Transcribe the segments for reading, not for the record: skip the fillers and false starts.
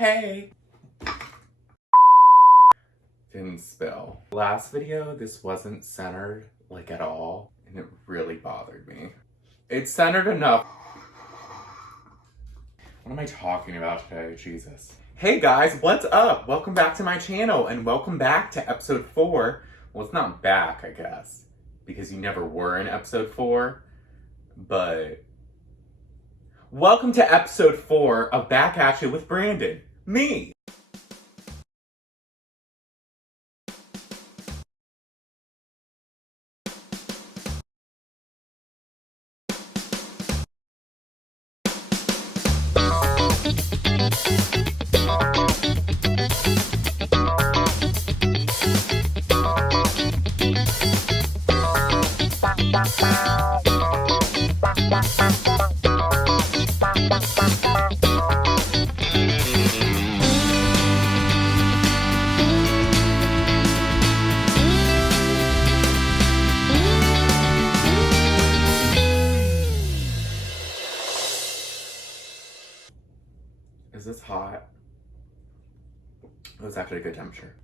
Hey! Didn't spill. Last video, this wasn't centered, like at all, and it really bothered me. It's centered enough. What am I talking about today? Jesus. Hey guys, what's up? Welcome back to my channel, and welcome back to episode 4. Well, it's not back, I guess, because you never were in episode 4, but... Welcome to episode 4 of Back At You with Brandon. Me! Is this hot? It was actually a good temperature.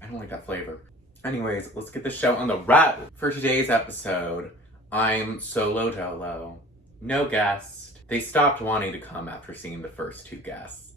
I don't like that flavor. Anyways, let's get the show on the road. For today's episode, I'm solo dolo. No guest. They stopped wanting to come after seeing the first 2 guests.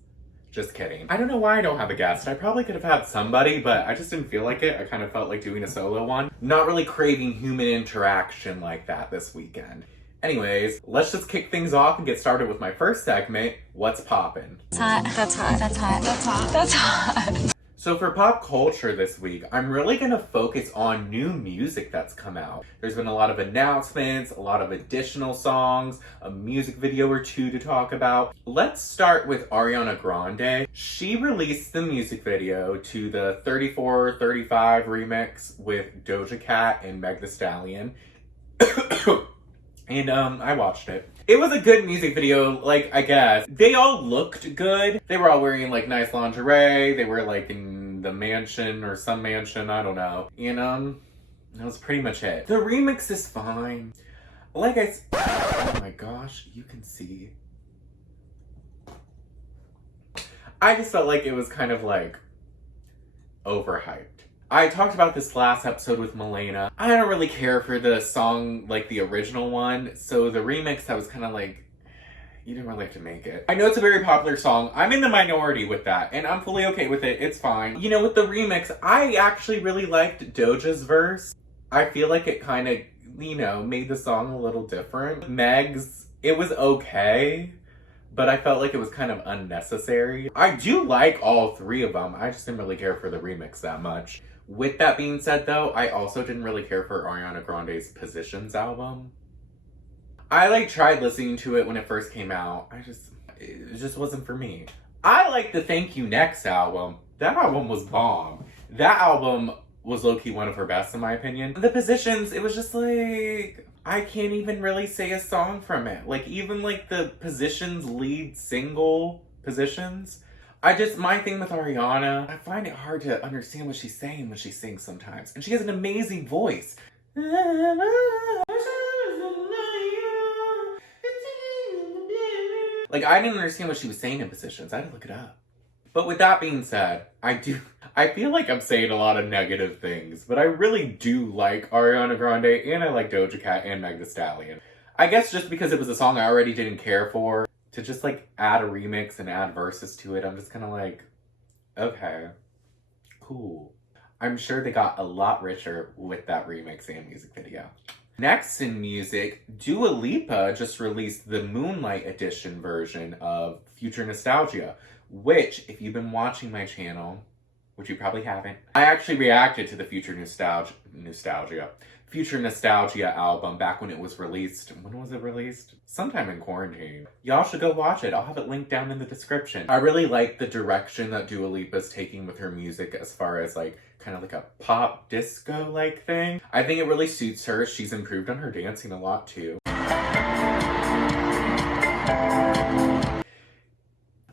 Just kidding. I don't know why I don't have a guest. I probably could have had somebody, but I just didn't feel like it. I kind of felt like doing a solo one. Not really craving human interaction like that this weekend. Anyways, let's just kick things off and get started with my first segment, What's Poppin'? That's hot, that's hot, that's hot, that's hot, that's hot. So for pop culture this week, I'm really gonna focus on new music that's come out. There's been a lot of announcements, a lot of additional songs, a music video or 2 to talk about. Let's start with Ariana Grande. She released the music video to the 34-35 remix with Doja Cat and Meg Thee Stallion. And I watched it. It was a good music video, like, I guess. They all looked good. They were all wearing, like, nice lingerie. They were, like, in the mansion or some mansion, I don't know. And, that was pretty much it. The remix is fine. Like oh my gosh, you can see. I just felt like it was kind of, like, overhyped. I talked about this last episode with Milena. I don't really care for the song like the original one, so the remix I was kind of like, you didn't really have to make it. I know it's a very popular song. I'm in the minority with that, and I'm fully okay with it. It's fine. You know, with the remix, I actually really liked Doja's verse. I feel like it kind of, you know, made the song a little different. Meg's, it was okay, but I felt like it was kind of unnecessary. I do like all 3 of them. I just didn't really care for the remix that much. With that being said, though, I also didn't really care for Ariana Grande's Positions album. I, like, tried listening to it when it first came out. It just wasn't for me. I like the Thank You Next album. That album was bomb. That album was low-key one of her best, in my opinion. The Positions, it was just like, I can't even really say a song from it. Like, even, like, the Positions lead single, Positions, my thing with Ariana, I find it hard to understand what she's saying when she sings sometimes. And she has an amazing voice. Like, I didn't understand what she was saying in Positions. I had to look it up. But with that being said, I feel like I'm saying a lot of negative things, but I really do like Ariana Grande, and I like Doja Cat and Meg Thee Stallion. I guess just because it was a song I already didn't care for, to just, like, add a remix and add verses to it, I'm just kind of like, okay, cool. I'm sure they got a lot richer with that remix and music video. Next in music, Dua Lipa just released the Moonlight Edition version of Future Nostalgia, which, if you've been watching my channel, which you probably haven't, I actually reacted to the Future Nostalgia album back when it was released. When was it released? Sometime in quarantine. Y'all should go watch it. I'll have it linked down in the description. I really like the direction that Dua Lipa's taking with her music as far as, like, kind of like a pop disco-like thing. I think it really suits her. She's improved on her dancing a lot, too.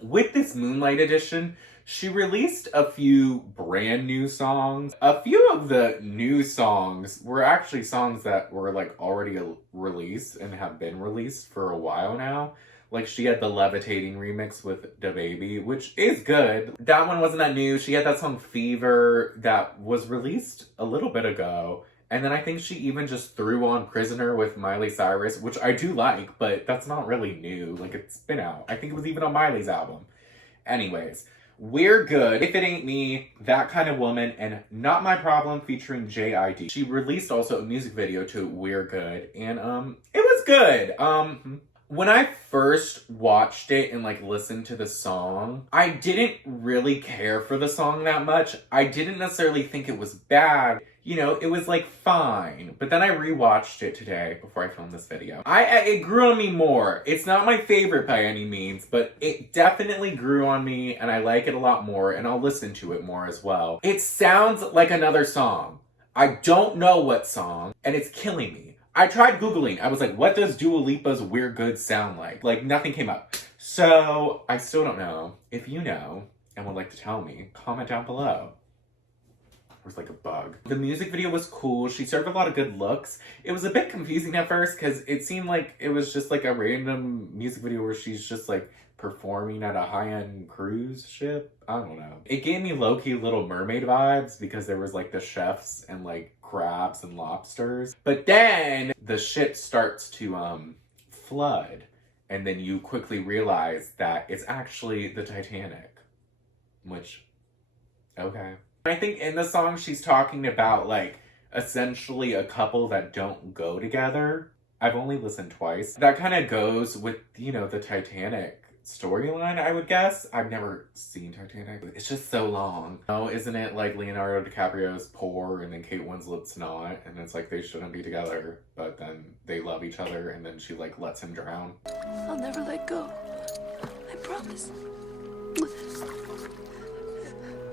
With this Moonlight Edition, she released a few brand new songs. A few of the new songs were actually songs that were, like, already released and have been released for a while now. Like, she had the Levitating remix with DaBaby, which is good. That one wasn't that new. She had that song Fever that was released a little bit ago. And then I think she even just threw on Prisoner with Miley Cyrus, which I do like, but that's not really new. Like, it's been out. I think it was even on Miley's album. Anyways, We're Good, If It Ain't Me, That Kind of Woman, and Not My Problem featuring JID. She released also a music video to We're Good, and it was good. When I first watched it and like listened to the song, I didn't really care for the song that much. I didn't necessarily think it was bad. You know, it was like fine. But then I rewatched it today before I filmed this video. It grew on me more. It's not my favorite by any means, but it definitely grew on me and I like it a lot more and I'll listen to it more as well. It sounds like another song. I don't know what song and it's killing me. I tried Googling. I was like, what does Dua Lipa's We're Good sound like? Like, nothing came up. So, I still don't know. If you know and would like to tell me, comment down below. It was like a bug. The music video was cool. She served a lot of good looks. It was a bit confusing at first because it seemed like it was just like a random music video where she's just like performing at a high-end cruise ship. I don't know. It gave me low-key Little Mermaid vibes because there was like the chefs and like crabs and lobsters. But then the ship starts to flood and then you quickly realize that it's actually the Titanic. Which, okay. I think in the song she's talking about like essentially a couple that don't go together. I've only listened twice. That kind of goes with, you know, the Titanic storyline, I would guess. I've never seen Titanic. It's just so long. Oh, isn't it like Leonardo DiCaprio's poor and then Kate Winslet's not? And it's like they shouldn't be together, but then they love each other and then she like lets him drown. I'll never let go. I promise.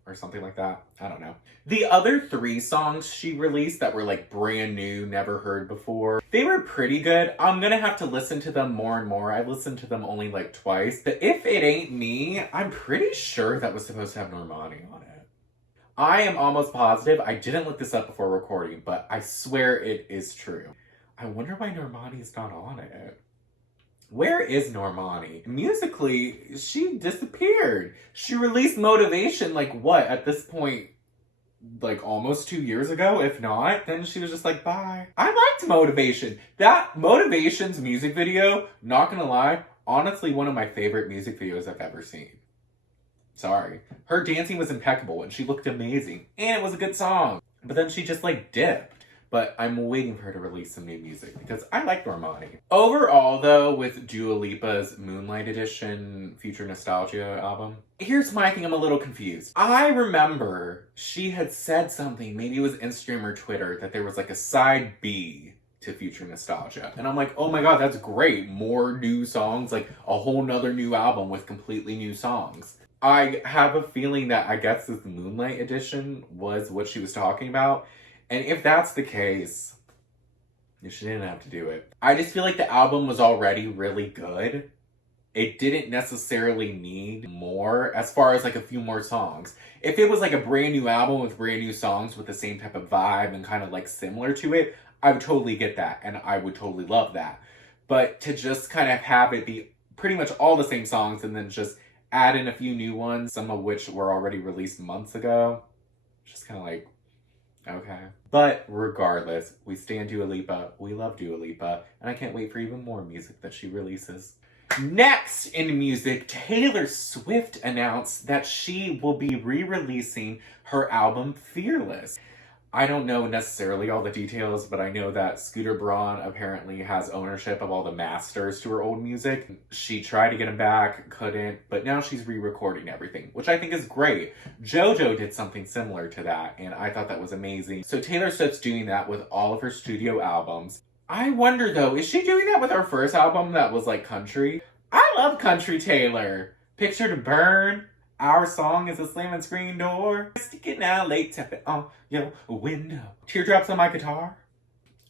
Or something like that. I don't know. The other 3 songs she released that were like brand new, never heard before, they were pretty good. I'm gonna have to listen to them more and more. I listened to them only like twice. The If It Ain't Me, I'm pretty sure that was supposed to have Normani on it. I am almost positive. I didn't look this up before recording, but I swear it is true. I wonder why Normani's not on it. Where is Normani? Musically, she disappeared. She released Motivation, like what, at this point, like almost 2 years ago, if not? Then she was just like, bye. I liked Motivation. That Motivation's music video, not gonna lie, honestly one of my favorite music videos I've ever seen. Sorry. Her dancing was impeccable and she looked amazing. And it was a good song. But then she just like dipped. But I'm waiting for her to release some new music because I like Normani. Overall, though, with Dua Lipa's Moonlight Edition Future Nostalgia album, here's my thing, I'm a little confused. I remember she had said something, maybe it was Instagram or Twitter, that there was like a side B to Future Nostalgia. And I'm like, oh my god, that's great. More new songs, like a whole nother new album with completely new songs. I have a feeling that I guess this Moonlight Edition was what she was talking about. And if that's the case, she didn't have to do it. I just feel like the album was already really good. It didn't necessarily need more as far as like a few more songs. If it was like a brand new album with brand new songs with the same type of vibe and kind of like similar to it, I would totally get that and I would totally love that. But to just kind of have it be pretty much all the same songs and then just add in a few new ones, some of which were already released months ago, just kind of like, okay. But regardless, we stand Dua Lipa, we love Dua Lipa, and I can't wait for even more music that she releases. Next in music, Taylor Swift announced that she will be re-releasing her album Fearless. I don't know necessarily all the details, but I know that Scooter Braun apparently has ownership of all the masters to her old music. She tried to get him back, couldn't, but now she's re-recording everything, which I think is great. JoJo did something similar to that, and I thought that was amazing. So Taylor Swift's doing that with all of her studio albums. I wonder though, is she doing that with her first album that was like country? I love country Taylor. Picture to Burn. Our Song is a slamming screen door. Sticking out late, tap it on your window. Teardrops on my guitar.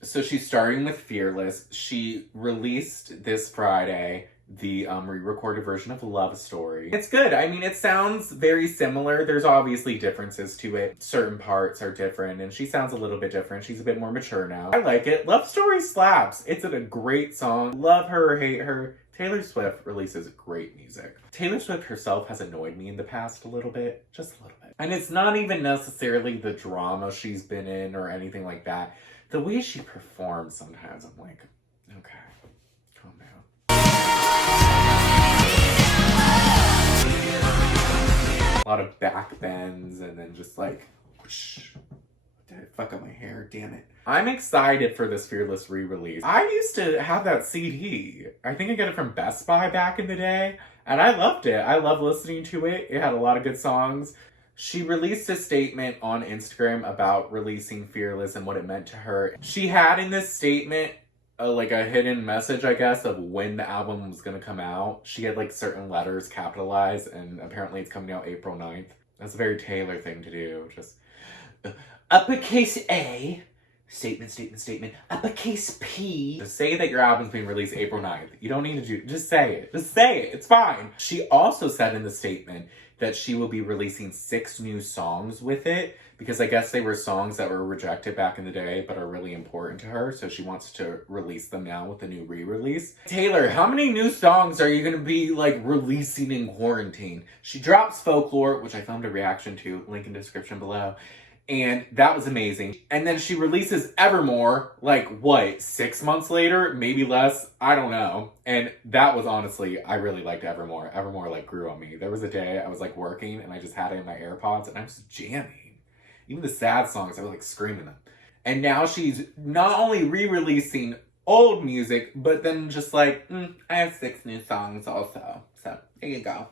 So she's starting with Fearless. She released this Friday the re-recorded version of Love Story. It's good. I mean, it sounds very similar. There's obviously differences to it. Certain parts are different, and she sounds a little bit different. She's a bit more mature now. I like it. Love Story slaps. It's a great song. Love her or hate her. Taylor Swift releases great music. Taylor Swift herself has annoyed me in the past a little bit, just a little bit. And it's not even necessarily the drama she's been in or anything like that. The way she performs sometimes, I'm like, okay, calm down. A lot of back bends and then just like, whoosh. Did I fuck up my hair? Damn it. I'm excited for this Fearless re-release. I used to have that CD. I think I got it from Best Buy back in the day, and I loved it. I love listening to it. It had a lot of good songs. She released a statement on Instagram about releasing Fearless and what it meant to her. She had in this statement like a hidden message, I guess, of when the album was gonna come out. She had like certain letters capitalized, and apparently it's coming out April 9th. That's a very Taylor thing to do. Just uppercase A, statement, uppercase P. Just say that your album's being released April 9th. You don't need to just say it. Just say it. It's fine. She also said in the statement that she will be releasing 6 new songs with it, because I guess they were songs that were rejected back in the day but are really important to her, so she wants to release them now with a new re-release. Taylor, how many new songs are you gonna be like releasing in quarantine? She drops Folklore, which I filmed a reaction to, link in description below. And that was amazing. And then she releases Evermore, like, what, 6 months later? Maybe less? I don't know. And that was honestly, I really liked Evermore. Evermore, like, grew on me. There was a day I was, like, working, and I just had it in my AirPods, and I was jamming. Even the sad songs, I was, like, screaming them. And now she's not only re-releasing old music, but then just like, I have 6 new songs also. So, there you go.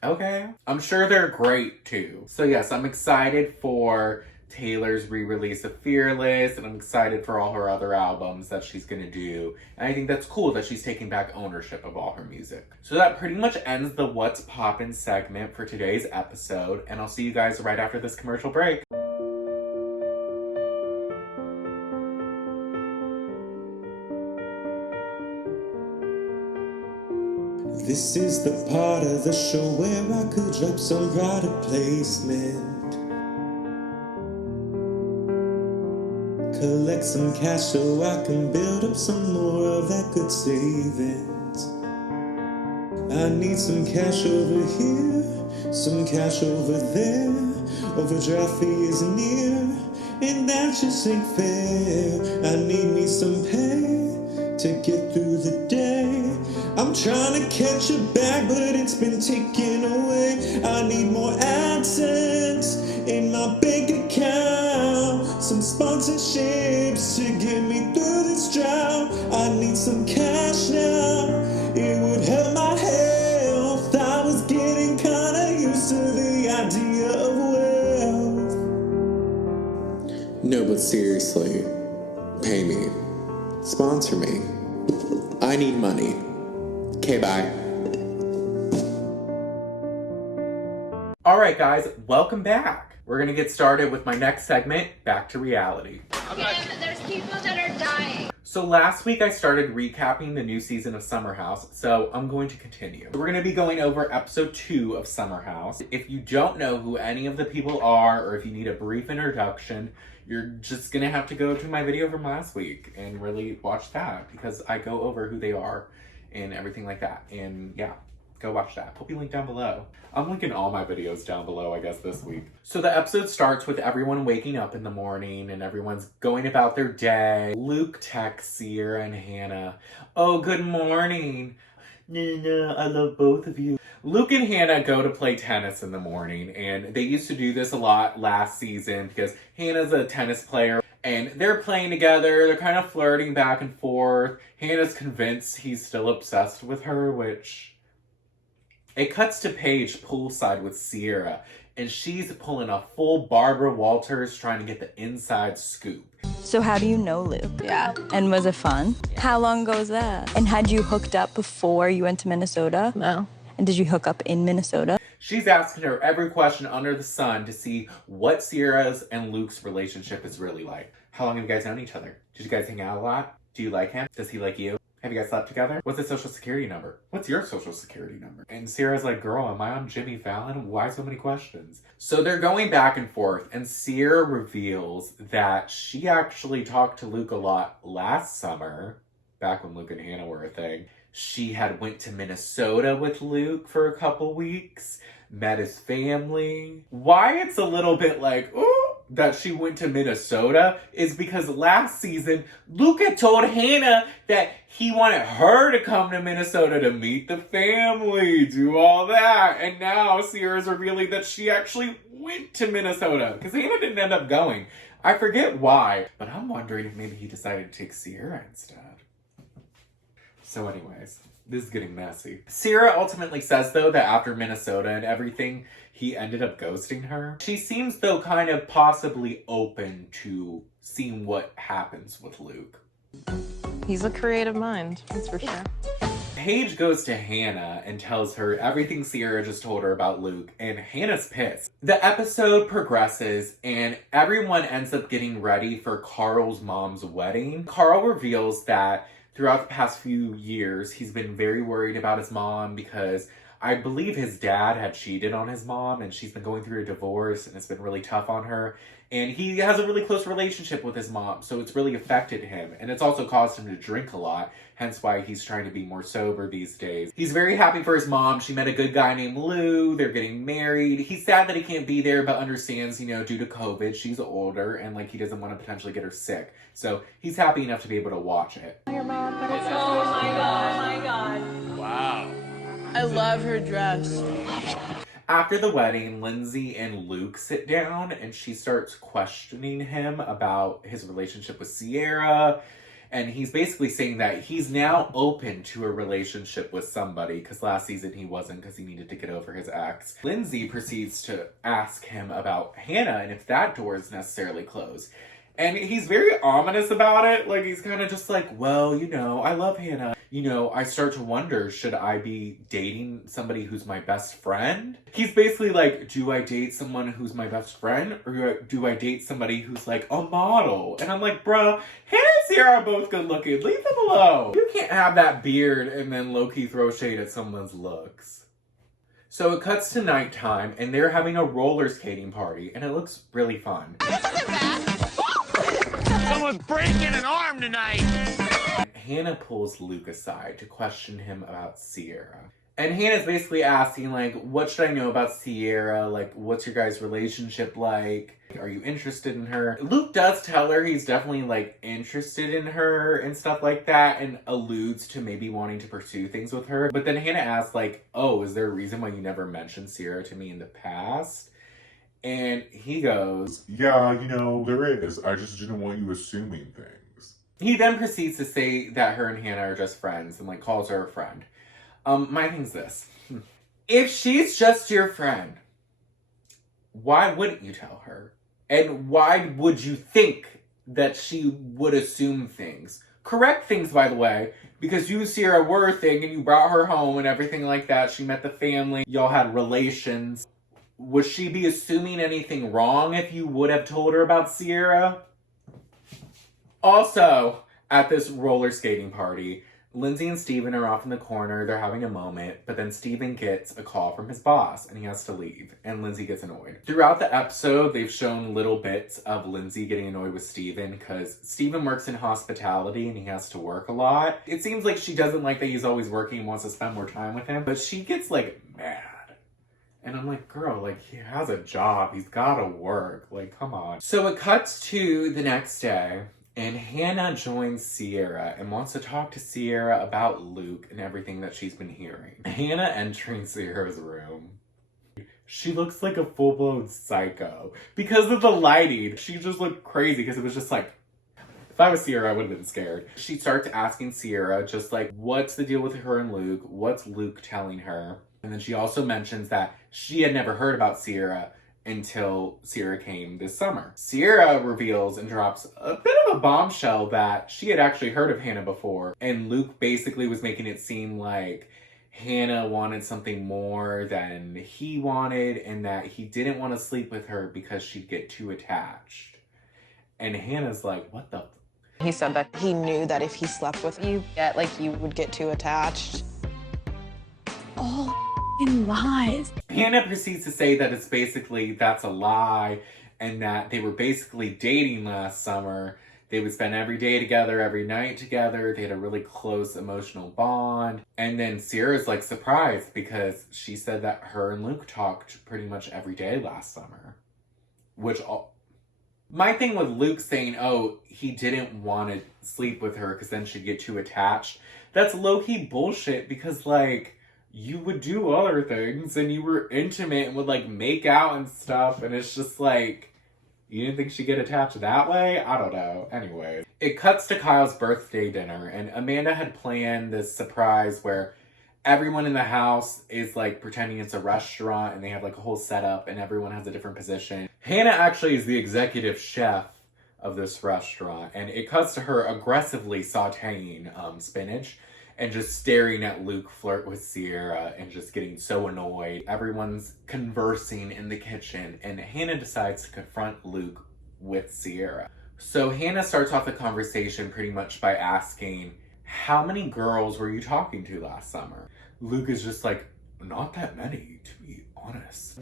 Okay. I'm sure they're great too. So yes, I'm excited for Taylor's re-release of Fearless, and I'm excited for all her other albums that she's gonna do. And I think that's cool that she's taking back ownership of all her music. So that pretty much ends the What's Poppin' segment for today's episode, and I'll see you guys right after this commercial break. This is the part of the show where I could drop some product placement, collect some cash so I can build up some more of that good savings. I need some cash over here, some cash over there. Overdraft fee is near, and that just ain't fair. I need me some pay to get through the day. I'm trying to catch it back, but it's been taken away. I need more AdSense in my bank account, some sponsorships to get me through this drought. I need some cash now, it would help my health. I was getting kinda used to the idea of wealth. No, but seriously, pay me. Sponsor me. I need money. Okay, bye. Alright guys, welcome back. We're gonna get started with my next segment, Back to Reality. There's people that are dying. So last week I started recapping the new season of Summer House, so I'm going to continue. We're gonna be going over episode 2 of Summer House. If you don't know who any of the people are, or if you need a brief introduction, you're just gonna have to go to my video from last week and really watch that, because I go over who they are and everything like that. And yeah, go watch that. I'll be linked down below. I'm linking all my videos down below, I guess, this week. So the episode starts with everyone waking up in the morning and everyone's going about their day. Luke texts Sierra and Hannah, "Oh, good morning. No, I love both of you." Luke and Hannah go to play tennis in the morning, and they used to do this a lot last season because Hannah's a tennis player. And they're playing together, they're kind of flirting back and forth. Hannah's convinced he's still obsessed with her, which... It cuts to Paige poolside with Sierra, and she's pulling a full Barbara Walters trying to get the inside scoop. So how do you know Luke? Yeah. And was it fun? How long ago was that? And had you hooked up before you went to Minnesota? No. And did you hook up in Minnesota? She's asking her every question under the sun to see what Sierra's and Luke's relationship is really like. How long have you guys known each other? Did you guys hang out a lot? Do you like him? Does he like you? Have you guys slept together? What's his social security number? What's your social security number? And Sierra's like, "Girl, am I on Jimmy Fallon? Why so many questions?" So they're going back and forth, and Sierra reveals that she actually talked to Luke a lot last summer, back when Luke and Hannah were a thing. she had went to Minnesota with Luke for a couple weeks, met his family. Why it's a little bit like, ooh, that she went to Minnesota is because last season, Luke had told Hannah that he wanted her to come to Minnesota to meet the family, do all that. And now Sierra's revealing that she actually went to Minnesota because Hannah didn't end up going. I forget why, but I'm wondering if maybe he decided to take Sierra instead. So anyways, this is getting messy. Sierra ultimately says, though, that after Minnesota and everything, he ended up ghosting her. She seems, though, kind of possibly open to seeing what happens with Luke. He's a creative mind, that's for sure. Paige goes to Hannah and tells her everything Sierra just told her about Luke, and Hannah's pissed. The episode progresses, and everyone ends up getting ready for Carl's mom's wedding. Carl reveals that throughout the past few years, he's been very worried about his mom because I believe his dad had cheated on his mom and she's been going through a divorce and it's been really tough on her. And he has a really close relationship with his mom, so it's really affected him. And it's also caused him to drink a lot, hence why he's trying to be more sober these days. He's very happy for his mom. She met a good guy named Lou. They're getting married. He's sad that he can't be there, but understands, due to COVID, she's older and he doesn't want to potentially get her sick. So he's happy enough to be able to watch it. Oh my god. Wow. I love her dress. After the wedding, Lindsay and Luke sit down and she starts questioning him about his relationship with Sierra. And he's basically saying that he's now open to a relationship with somebody because last season he wasn't because he needed to get over his ex. Lindsay proceeds to ask him about Hannah and if that door is necessarily closed. And he's very ominous about it. He's kind of just like, well, I love Hannah. I start to wonder, should I be dating somebody who's my best friend? He's basically like, do I date someone who's my best friend? Or do I date somebody who's like a model? And I'm like, bruh, Hannah and Sierra are both good looking. Leave them alone. You can't have that beard and then low-key throw shade at someone's looks. So it cuts to nighttime and they're having a roller skating party and it looks really fun. Someone's breaking an arm tonight. Hannah pulls Luke aside to question him about Sierra. And Hannah's basically asking, what should I know about Sierra? What's your guys' relationship like? Are you interested in her? Luke does tell her he's definitely, interested in her and stuff like that and alludes to maybe wanting to pursue things with her. But then Hannah asks, oh, is there a reason why you never mentioned Sierra to me in the past? And he goes, yeah, there is. I just didn't want you assuming things. He then proceeds to say that her and Hannah are just friends and calls her a friend. My thing's this. If she's just your friend, why wouldn't you tell her? And why would you think that she would assume things? Correct things, by the way, because you, Sierra, were a thing and you brought her home and everything like that. She met the family. Y'all had relations. Would she be assuming anything wrong if you would have told her about Sierra? Also, at this roller skating party, Lindsay and Steven are off in the corner. They're having a moment, but then Steven gets a call from his boss and he has to leave, and Lindsay gets annoyed. Throughout the episode, they've shown little bits of Lindsay getting annoyed with Steven because Steven works in hospitality and he has to work a lot. It seems like she doesn't like that he's always working and wants to spend more time with him, but she gets mad. And I'm like, girl, he has a job. He's gotta work. Come on. So it cuts to the next day, and Hannah joins Sierra and wants to talk to Sierra about Luke and everything that she's been hearing. Hannah entering Sierra's room. She looks like a full-blown psycho. Because of the lighting, she just looked crazy because it was just if I was Sierra, I would have been scared. She starts asking Sierra what's the deal with her and Luke? What's Luke telling her? And then she also mentions that she had never heard about Sierra until Sierra came this summer. Sierra reveals and drops a bit of a bombshell that she had actually heard of Hannah before. And Luke basically was making it seem like Hannah wanted something more than he wanted and that he didn't want to sleep with her because she'd get too attached. And Hannah's like, what the? He said that he knew that if he slept with you, you would get too attached. All lies. Hannah proceeds to say that that's a lie and that they were basically dating last summer They would spend every day together, every night together. They had a really close emotional bond. And then Sierra's like surprised because she said that her and Luke talked pretty much every day last summer. My thing with Luke saying, oh, he didn't want to sleep with her because then she'd get too attached. That's low-key bullshit because, like, you would do other things and you were intimate and would, like, make out and stuff. And it's just like, you didn't think she'd get attached that way? I don't know. Anyway, it cuts to Kyle's birthday dinner, and Amanda had planned this surprise where everyone in the house is like pretending it's a restaurant and they have like a whole setup and everyone has a different position. Hannah actually is the executive chef of this restaurant, and it cuts to her aggressively sauteing spinach and just staring at Luke flirt with Sierra and just getting so annoyed. Everyone's conversing in the kitchen, and Hannah decides to confront Luke with Sierra. So Hannah starts off the conversation pretty much by asking, how many girls were you talking to last summer? Luke is just like, not that many, to be honest.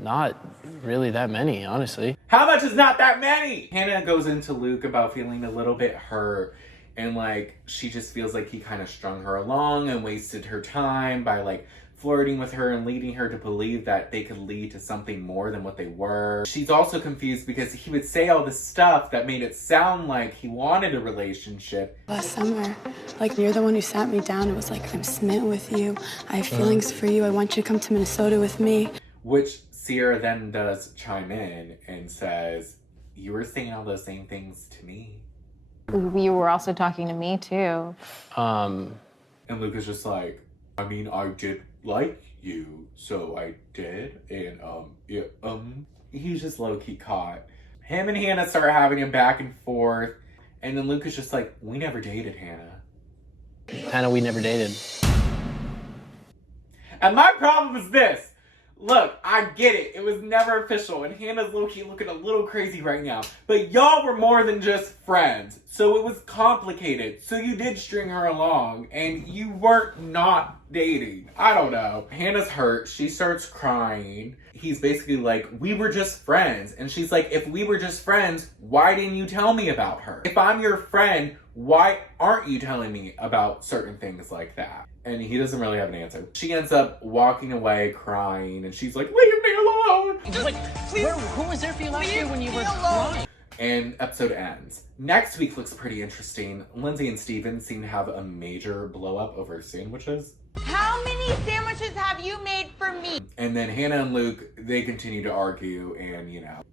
Not really that many, honestly. How much is not that many? Hannah goes into Luke about feeling a little bit hurt, and like she just feels like he kind of strung her along and wasted her time by like flirting with her and leading her to believe that they could lead to something more than what they were. She's also confused because he would say all this stuff that made it sound like he wanted a relationship. Last summer, like, you're the one who sat me down. It was like, I'm smitten with you. I have feelings for you. I want you to come to Minnesota with me. Which Sierra then does chime in and says, you were saying all those same things to me. You were also talking to me, too. And Luke is just like, I mean, I did like you, so I did. And, he's just low-key caught. Him and Hannah start having him back and forth. And then Luke is just like, we never dated, Hannah. Hannah, we never dated. And my problem is this. Look, I get it. It was never official, and Hannah's low-key looking a little crazy right now. But y'all were more than just friends, so it was complicated. So you did string her along, and you weren't not dating. I don't know. Hannah's hurt. She starts crying. He's basically like, we were just friends. And she's like, if we were just friends, why didn't you tell me about her? If I'm your friend, why aren't you telling me about certain things like that? And he doesn't really have an answer. She ends up walking away crying, and she's like, leave me alone! Who was there for you last year when you were crying? And episode ends. Next week looks pretty interesting. Lindsay and Steven seem to have a major blow up over sandwiches. How many sandwiches have you made for me? And then Hannah and Luke, they continue to argue, and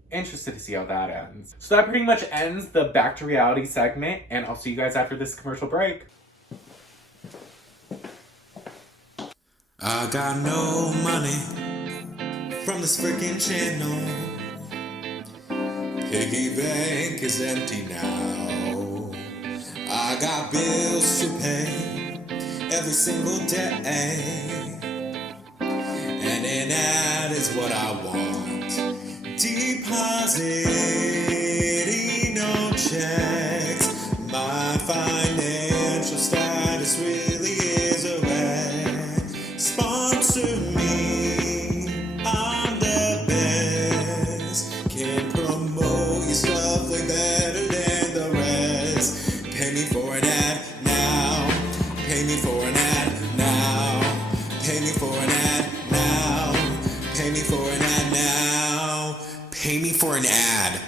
interested to see how that ends. So that pretty much ends the Back to Reality segment, and I'll see you guys after this commercial break. I got no money from this freaking channel. Piggy bank is empty now. I got bills to pay every single day, and an ad is what I want. Depositing no checks. My financial status really is a wreck. Sponsor me, I'm the best. Can promote your stuff way better than the rest. Pay me for an ad now. Pay me for an ad now. Pay me for an ad now. Pay me for an ad now. Pay me for an ad.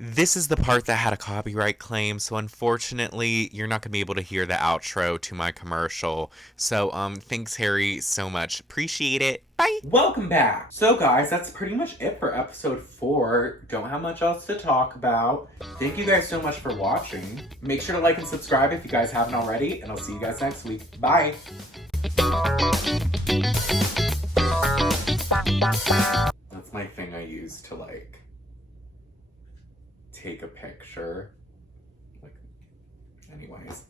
This is the part that had a copyright claim, so unfortunately, you're not going to be able to hear the outro to my commercial. So, thanks, Harry, so much. Appreciate it. Bye! Welcome back! So, guys, that's pretty much it for episode 4. Don't have much else to talk about. Thank you guys so much for watching. Make sure to like and subscribe if you guys haven't already, and I'll see you guys next week. Bye! That's my thing I use to, take a picture. Anyways.